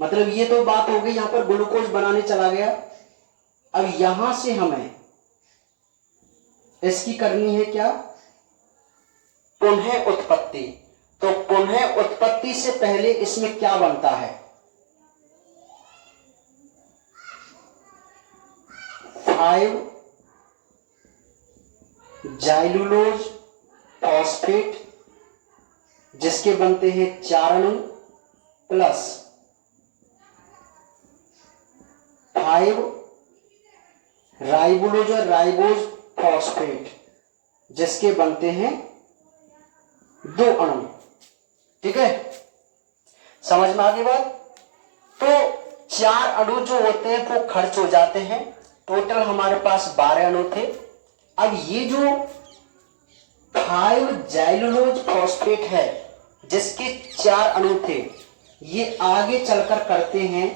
मतलब ये तो बात हो गई, यहां पर ग्लूकोज बनाने चला गया। अब यहां से हमें इसकी करनी है क्या? पुनः उत्पत्ति। तो पुनः उत्पत्ति से पहले इसमें क्या बनता है? 5 जाइलुलोज फॉस्फेट, जिसके बनते हैं 4 अणु, प्लस 5 राइबोलोज और राइबोज फॉस्फेट, जिसके बनते हैं 2 अणु। ठीक है, समझ में आ गई बात? तो 4 अणु जो होते हैं वो खर्च हो जाते हैं। टोटल हमारे पास 12 अणु थे। अब ये जो 5 जाइलुलोज फॉस्फेट है, जिसके 4 अणु थे, ये आगे चलकर करते हैं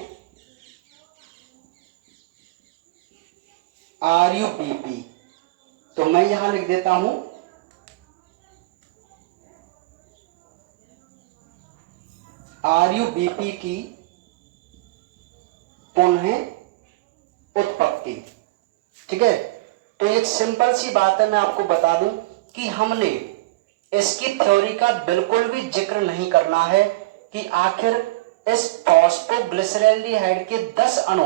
RUBP। तो मैं यहां लिख देता हूं RUBP की पुनः उत्पत्ति। ठीक है, तो एक सिंपल सी बात है, मैं आपको बता दूं कि हमने इसकी थ्योरी का बिल्कुल भी जिक्र नहीं करना है कि आखिर इस फॉस्फोग्लिसरैल्डिहाइड के 10 अणु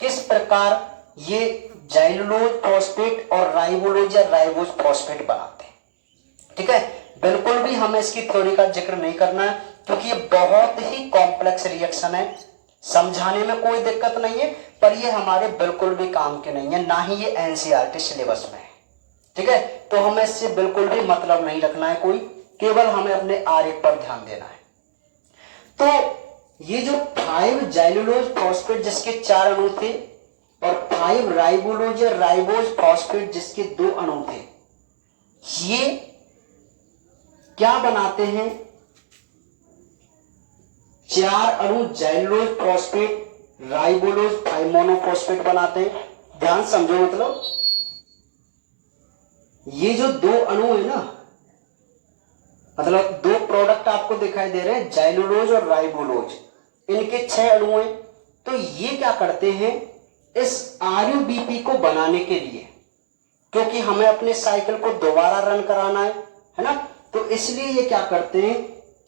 किस प्रकार ये जाइलुलोज फॉस्फेट और राइबोलोज या राइबोज फॉस्फेट बनाते हैं। ठीक है, बिल्कुल भी हमें इसकी थ्योरी का जिक्र नहीं करना है, क्योंकि ये बहुत ही कॉम्प्लेक्स रिएक्शन है। समझाने में कोई दिक्कत नहीं है, पर ये हमारे बिल्कुल भी काम के नहीं है, ना ही ये NCERT सिलेबस में है। ठीक है, तो हमें इससे बिल्कुल भी मतलब नहीं रखना है कोई, केवल हमें अपने आरेख पर ध्यान देना है। तो ये जो 5 जाइलुलोज फॉस्फेट जिसके 4 अणु थे और 5 राइबोलोज या राइबोज फॉस्फेट जिसके 2 अणु थे, ये क्या बनाते हैं? 4 अणु जाइलुलोज फॉस्फेट राइबोलोज 5 मोनोफॉस्फेट बनाते हैं। ध्यान समझो, मतलब ये जो 2 अणु है ना, मतलब 2 प्रोडक्ट आपको दिखाई दे रहे हैं, जाइलुलोज और राइबोलोज, इनके 6 अणु हैं। तो ये क्या करते हैं, इस आरयूबीपी को बनाने के लिए, क्योंकि हमें अपने साइकिल को दोबारा रन कराना है ना, तो इसलिए ये क्या करते हैं,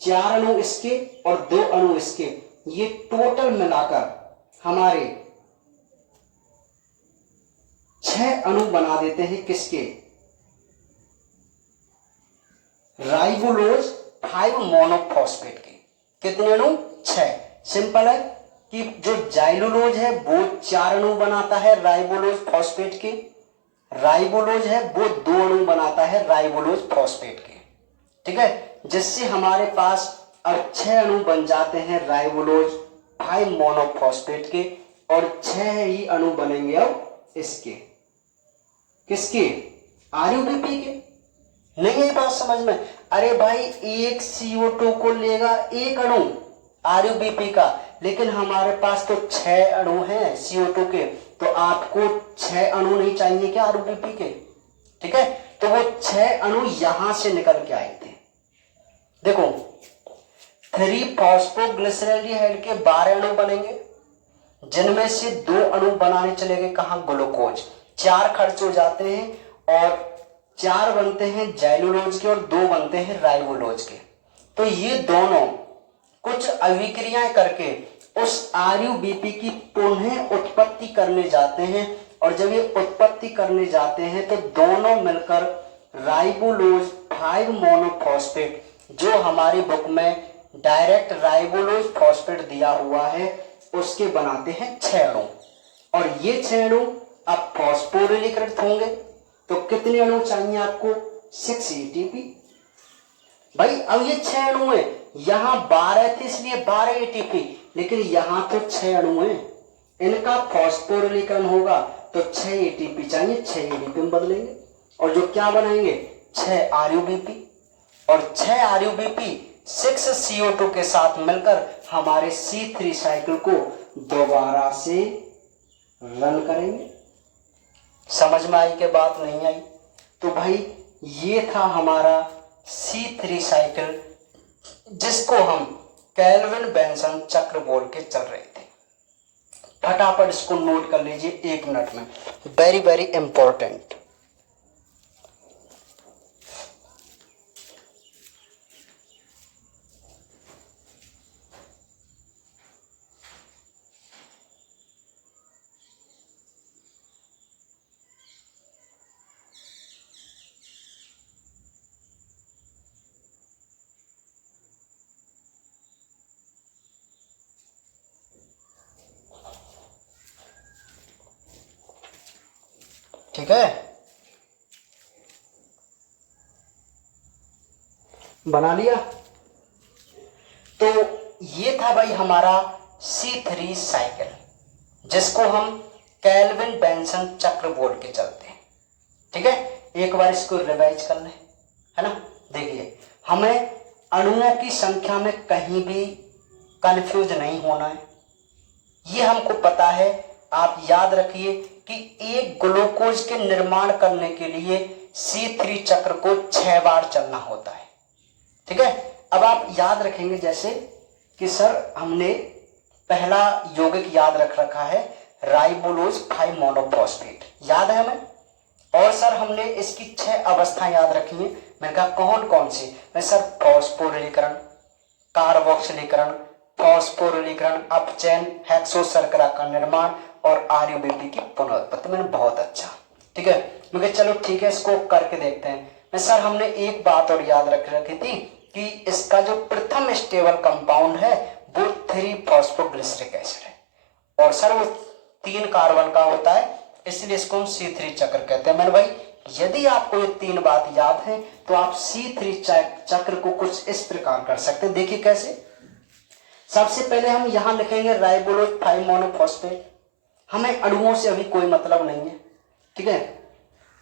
4 अणु इसके और 2 अणु इसके, ये टोटल मिलाकर हमारे 6 अणु बना देते हैं। किसके, राइबोलोज 5 मोनोफॉस्फेट के। कितने अणु, 6। सिंपल है कि जो जाइलुलोज है वो 4 अणु बनाता है राइबोलोज फॉस्फेट के, राइबोलोज है वो 2 अणु बनाता है राइबोलोज फॉस्फेट के। ठीक है, जिससे हमारे पास अब 6 अणु बन जाते हैं राइबोलोज 5 मोनोफॉस्फेट के, और 6 ही अणु बनेंगे अब इसके, किसके, आरयूबीपी के। नहीं है बात समझ में? अरे भाई, एक CO2 को लेगा एक अणु आरयूबीपी का, लेकिन हमारे पास तो 6 अणु हैं CO2 के, तो आपको 6 अणु नहीं चाहिए क्या आरयूबीपी के? ठीक है, तो वो 6 अणु यहां से निकल के आए थे। देखो, 3 फॉस्फोग्लिसरॉल्डिहाइड के 12 अणु बनेंगे, जिनमें से 2 अणु बनाने चले गए कहां, ग्लूकोज। 4 खर्च हो जाते हैं, और 4 बनते हैं जाइलुलोज के और 2 बनते हैं राइबोलोज के। तो ये दोनों कुछ अभिक्रियाएं करके उस आरयूबीपी की पुनः उत्पत्ति करने जाते हैं, और जब ये उत्पत्ति करने जाते हैं तो दोनों मिलकर राइबोलोज 5 मोनोफॉस्फेट, जो हमारी बुक में डायरेक्ट राइबोलोज फॉस्फेट दिया हुआ है, उसके बनाते हैं 6 अणु। और ये 6 अणु अब फॉस्फोरिलीकृत होंगे। तो कितने अणु चाहिए आपको, 6 ATP। भाई अब ये 6 अणु है, यहां 12 थे इसलिए 12 ATP, लेकिन यहां तो 6 अणु हैं, इनका फॉस्फोरिलीकरण होगा तो 6 ATP चाहिए, 6 ADP में बदलेंगे, और जो क्या बनाएंगे, 6 RUBP, और 6 RUBP 6 CO2 के साथ मिलकर हमारे C3 साइकिल को दोबारा से रन करेंगे। समझ में आई के बात नहीं आई? तो भाई ये था हमारा C3 साइकिल, जिसको हम केल्विन बेंसन चक्र बोल के चल रहे थे। फटाफट इसको नोट कर लीजिए 1 मिनट में, वेरी वेरी इंपॉर्टेंट। ठीक है, बना लिया? तो ये था भाई हमारा C3 साइकिल, जिसको हम केल्विन बेंसन चक्र बोल के चलते हैं। ठीक है, एक बार इसको रिवाइज कर लें, है ना। देखिए, हमें अणुओं की संख्या में कहीं भी कंफ्यूज नहीं होना है, ये हमको पता है। आप याद रखिए कि एक ग्लूकोज के निर्माण करने के लिए C3 चक्र को 6 बार चलना होता है। ठीक है, अब आप याद रखेंगे जैसे कि सर हमने पहला यौगिक याद रख रखा है राइबोलोज 5 मोनोफॉस्फेट, याद है हमें। और सर हमने इसकी 6 अवस्थाएं याद रखी हैं। मैंने कहा कौन कौन सी? मैं सर फॉस्फोरिलीकरण, कार्बोक्सिलीकरण, फॉस्फोरिलीकरण, अपचयन, हेक्सोशर्करा का निर्माण और आरयूबीपी की पुनरुत्पत्ति। मैंने बहुत अच्छा, ठीक है। मैं चलो ठीक है, इसको करके देखते हैं। मैं सर हमने एक बात और याद रख रखी थी कि इसका जो प्रथम स्टेबल कंपाउंड है वो 3 फॉस्फोग्लिसरिक एसिड है, और सर वो 3 कार्बन का होता है, इसलिए इसको हम C3 चक्र कहते हैं। मैंने भाई यदि आपको ये 3 बात याद है तो आप C3 चक्र को कुछ इस प्रकार कर सकते हैं। देखिए कैसे। सबसे पहले हम यहां लिखेंगे राइबोलोज 5 मोनोफॉस्फेट। हमें अणुओं से अभी कोई मतलब नहीं है, ठीक है।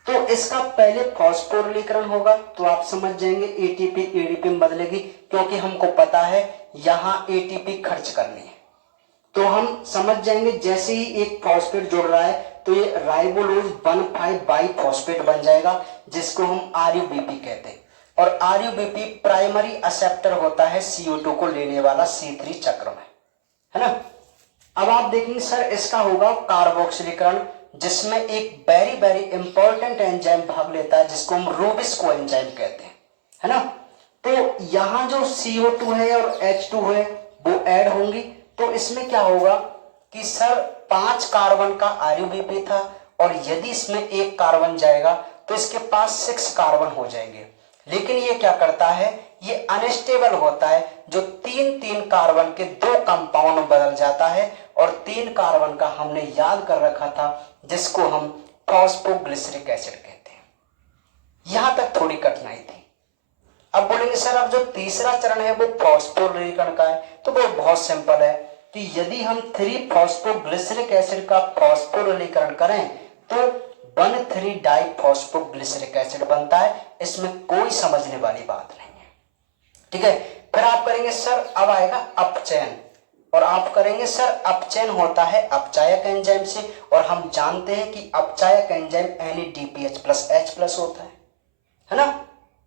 तो इसका पहले फॉस्फोरिलीकरण होगा तो आप समझ जाएंगे एटीपी एडीपी में बदलेगी, क्योंकि हमको पता है यहां एटीपी खर्च करनी है। तो हम समझ जाएंगे जैसे ही एक फॉस्फेट जुड़ रहा है तो ये राइबोलोज 1,5 बाइफॉस्फेट बन जाएगा, जिसको हम आरयूबीपी कहते हैं। और आरयूबीपी प्राइमरी एक्सेप्टर होता है CO2 को लेने वाला C3 चक्र में, है ना। अब आप देखेंगे सर इसका होगा कार्बोक्सिलीकरण, जिसमें एक वेरी वेरी इंपॉर्टेंट एंजाइम भाग लेता है जिसको हम रूबिस्को एंजाइम कहते हैं, है ना। तो यहां जो CO2 है और H2 है वो ऐड होंगी, तो इसमें क्या होगा कि सर 5 कार्बन का आरयूबीपी था, और यदि इसमें एक कार्बन जाएगा तो इसके पास 6 कार्बन हो जाएंगे। लेकिन ये क्या करता है, ये अनस्टेबल होता है, जो 3-3 कार्बन के 2 कंपाउंड में बदल जाता है, और 3 कार्बन का हमने याद कर रखा था जिसको हम फॉस्फोग्लिसरिक एसिड कहते हैं। यहां तक थोड़ी कठिनाई थी। अब बोलेंगे सर अब जो तीसरा चरण है वो फॉस्फोरिलीकरण का है, तो वो बहुत सिंपल है कि यदि हम 3 फॉस्फोग्लिसरिक एसिड का फॉस्फोरिलीकरण करें तो 1,3 डाइफॉस्फोग्लिसरिक एसिड बनता है। इसमें कोई समझने वाली बात नहीं है, ठीक है। फिर आप करेंगे सर अब आएगा अपचयन, और आप करेंगे सर अपचयन होता है अपचायक एंजाइम से, और हम जानते हैं कि अपचायक एंजाइम NADPH+H+ होता है ना,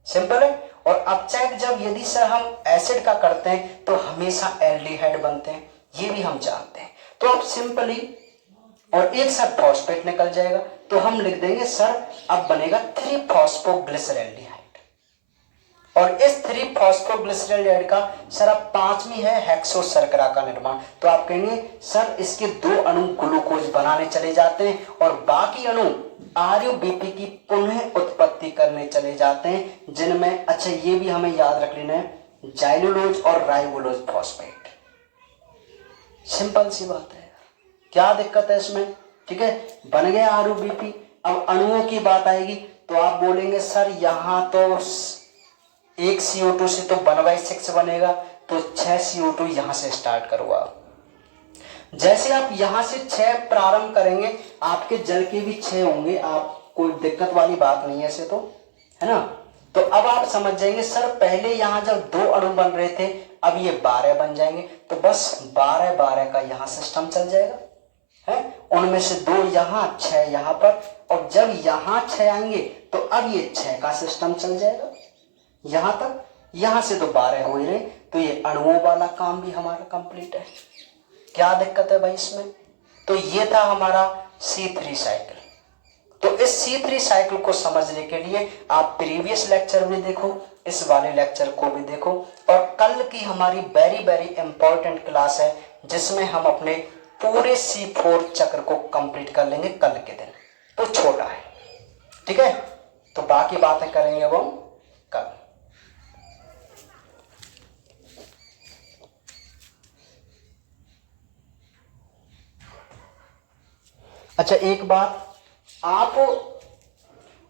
सिंपल है। और अपचायक जब यदि सर हम एसिड का करते हैं तो हमेशा एल्डिहाइड बनते हैं, ये भी हम जानते हैं। तो आप सिंपली और एक साथ फॉस्फेट निकल जाएगा तो हम लिख देंगे सर अब बनेगा 3-फॉस्फोग्लिसरैल्डिहाइड। और इस 3-फॉस्फोग्लिसरैल्डिहाइड का सर अब 5वीं है हेक्सो शर्करा का निर्माण। तो आप कहेंगे सर इसके 2 अणु ग्लूकोज बनाने चले जाते हैं और बाकी अणु आरयूबीपी की पुनः उत्पत्ति करने चले जाते हैं, जिनमें अच्छा ये भी हमें याद रख लेना है जाइलोलोज और राइबोलोज फॉस्फेट। सिंपल सी बात है, क्या दिक्कत है इसमें, ठीक है। बन गया आरयूबीपी। अब अणुओं की बात आएगी तो आप बोलेंगे सर यहां तो एक CO2 से तो 1/6 बनेगा, तो 6 CO2 यहां से स्टार्ट करो आप। जैसे आप यहां से 6 प्रारंभ करेंगे आपके जल के भी 6 होंगे, आप कोई दिक्कत वाली बात नहीं है ऐसे तो, है ना। तो अब आप समझ जाएंगे सर पहले यहां जब 2 अणु बन रहे थे अब ये 12 बन जाएंगे, तो बस 12-12 का यहां सिस्टम चल जाएगा, है। उनमें से 2 यहां 6 यहां पर, और जब यहां 6 आएंगे तो अब ये 6 का सिस्टम चल जाएगा यहां तक। यहां से तो 12 हो ही रहे, तो ये अणुओं वाला काम भी हमारा कंप्लीट है। क्या दिक्कत है भाई इसमें। तो ये था हमारा C3 साइकिल। तो इस C3 साइकिल को समझने के लिए आप प्रीवियस लेक्चर भी देखो, इस वाले लेक्चर को भी देखो, और कल की हमारी वेरी वेरी इंपॉर्टेंट क्लास है जिसमें हम अपने पूरे C4 चक्र को कंप्लीट कर लेंगे कल के दिन। तो छोटा है, ठीक है। तो बाकी बातें करेंगे वो कल। अच्छा एक बात, आप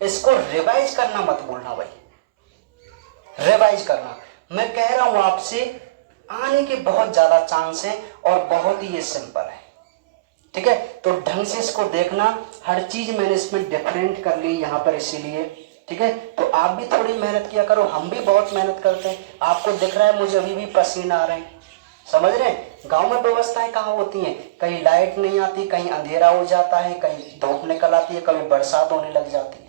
इसको रिवाइज करना मत भूलना भाई, रिवाइज करना। मैं कह रहा हूं आपसे आने के बहुत ज्यादा चांस है और बहुत ही ये सिंपल है, ठीक है। तो ढंग से इसको देखना, हर चीज मैंने इसमें डिफरेंट कर ली यहाँ पर इसीलिए, ठीक है। तो आप भी थोड़ी मेहनत किया करो, हम भी बहुत मेहनत करते हैं। आपको दिख रहा है मुझे अभी भी पसीना आ रहे हैं, समझ रहे हैं। गांव में व्यवस्थाएं कहाँ होती हैं, कहीं लाइट नहीं आती, कहीं अंधेरा हो जाता है, कहीं धूप निकल आती है, कभी बरसात होने लग जाती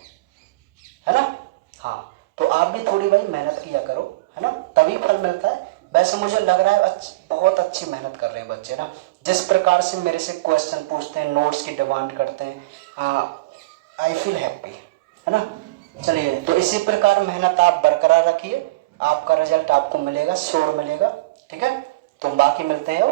है ना। हाँ तो आप भी थोड़ी भाई मेहनत किया करो, है ना, तभी फल मिलता है। वैसे मुझे लग रहा है बहुत अच्छी मेहनत कर रहे हैं बच्चे ना, जिस प्रकार से मेरे से क्वेश्चन पूछते हैं, नोट्स की डिमांड करते हैं, आई फील हैप्पी, है ना। चलिए तो इसी प्रकार मेहनत आप बरकरार रखिए, आपका रिजल्ट आपको मिलेगा, श्योर मिलेगा, ठीक है। तो बाकी मिलते हैं।